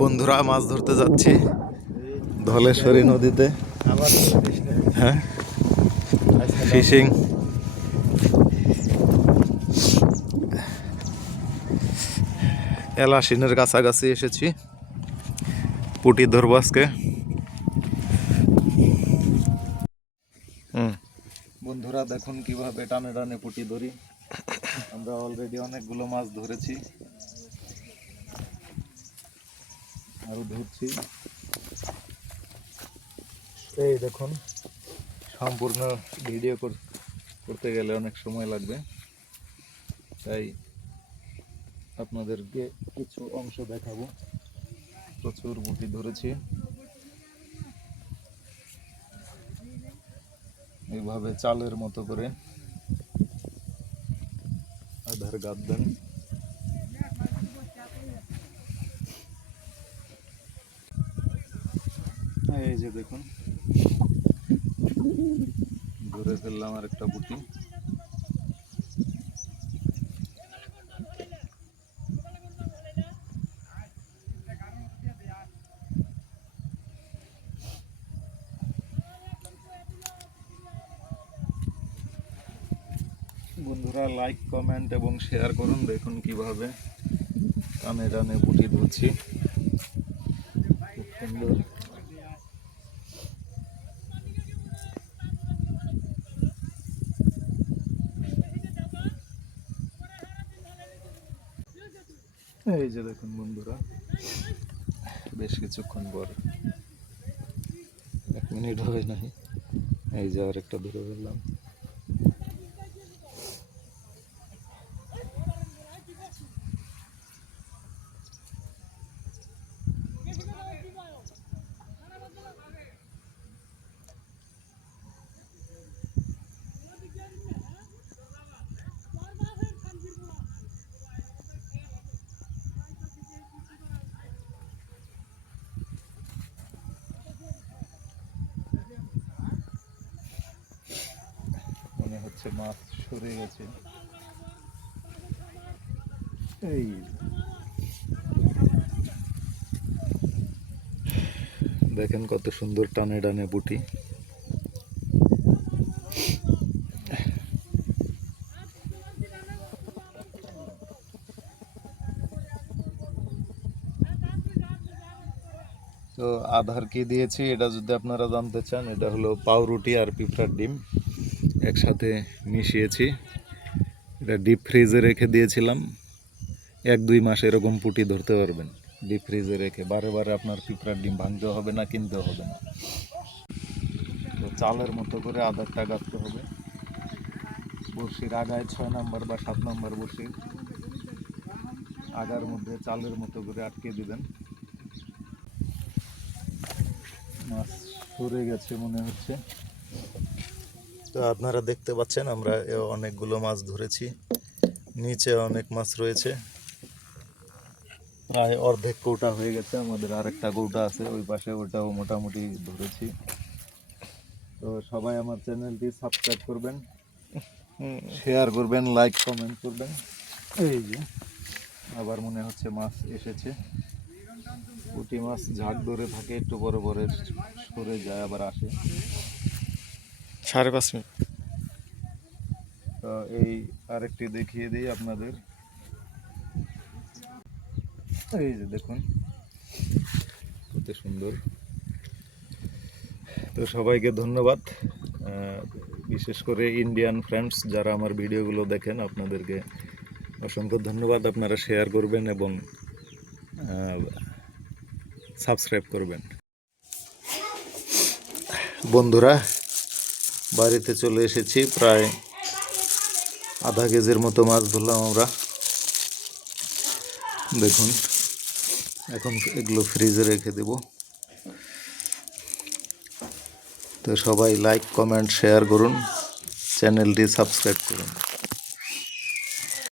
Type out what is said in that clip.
বন্ধুরা মাছ ধরতে যাচ্ছি ধলেশ্বরী নদীতে। হ্যাঁ, ফিশিং। এলাশিনের কাছাকাছি এসেছি, পুঁটি ধরবো আজকে। বন্ধুরা দেখুন কিভাবে টানে টানে পুঁটি ধরি। আমরা অলরেডি অনেকগুলো মাছ ধরেছি, আরো ধরছি। এই দেখুন, সম্পূর্ণ ভিডিও করতে গেলে অনেক সময় লাগবে, তাই আপনাদেরকে কিছু অংশ দেখাবো। প্রচুর পুঁটি ধরেছি। এইভাবে চালের মতো করে আধার গাদ দেন। এই যে দেখুন, ধরে ফেললাম আর একটা পুঁটি। বন্ধুরা লাইক, কমেন্ট এবং শেয়ার করুন। দেখুন কিভাবে টানে টানে পুঁটি ধরছি, খুব সুন্দর। এই যে দেখুন বন্ধুরা, বেশ কিছুক্ষণ পর, 1 মিনিট হয় নাই, এই যে আর একটা ধরে ফেললাম। মনে হচ্ছে মাছ সরে গেছে। এই দেখেন কত সুন্দর টানে টানে পুঁটি। তো আধার কি দিয়েছি এটা যদি আপনারা জানতে চান, এটা হলো পাউরুটি আর পিঁপড়ার ডিম একসাথে মিশিয়েছি। এটা ডিপ ফ্রিজে রেখে দিয়েছিলাম, 1-2 মাস এরকম পুঁটি ধরতে পারবেন ডিপ ফ্রিজে রেখে। বারে বারে আপনার পিঁপড়ার ডিম ভাঙতে হবে না, কিনতে হবে না। তো চালের মতো করে আধারটা গাঁথতে হবে। বড়শির আগায় 6 নম্বর বা 7 নম্বর বড়শির আগার মধ্যে চালের মতো করে আটকে দিবেন। মাছ সরে গেছে মনে হচ্ছে। তো আপনারা দেখতে পাচ্ছেন আমরা অনেকগুলো মাছ ধরেছি, নিচে অনেক মাছ রয়েছে। প্রায় অর্ধেক কৌটা হয়ে গেছে, আমাদের আরেকটা কৌটা আছে ওই পাশে, ওটাও মোটামুটি ধরেছি। তো সবাই আমার চ্যানেলটি সাবস্ক্রাইব করবেন, শেয়ার করবেন, লাইক কমেন্ট করবেন। এই যে আবার মনে হচ্ছে মাছ এসেছে। পুঁটি মাছ ঝাঁক ধরে থাকে, একটু পরে পরে সরে যায় আবার আসে। 5.5 মিনিট। তো এই আরেকটি দেখিয়ে দিই আপনাদের। এই যে দেখুন কত সুন্দর। তো সবাইকে ধন্যবাদ, বিশেষ করে ইন্ডিয়ান ফ্রেন্ডস যারা আমার ভিডিওগুলো দেখেন, আপনাদেরকে অসংখ্য ধন্যবাদ। আপনারা শেয়ার করবেন এবং সাবস্ক্রাইব করবেন। বন্ধুরা বাড়িতে চলে এসেছি, প্রায় আধা কেজির মতো মাছ ধরলাম আমরা। দেখুন এখন এগুলো ফ্রিজে রেখে দেব। তো সবাই লাইক কমেন্ট শেয়ার করুন, চ্যানেলটি সাবস্ক্রাইব করুন।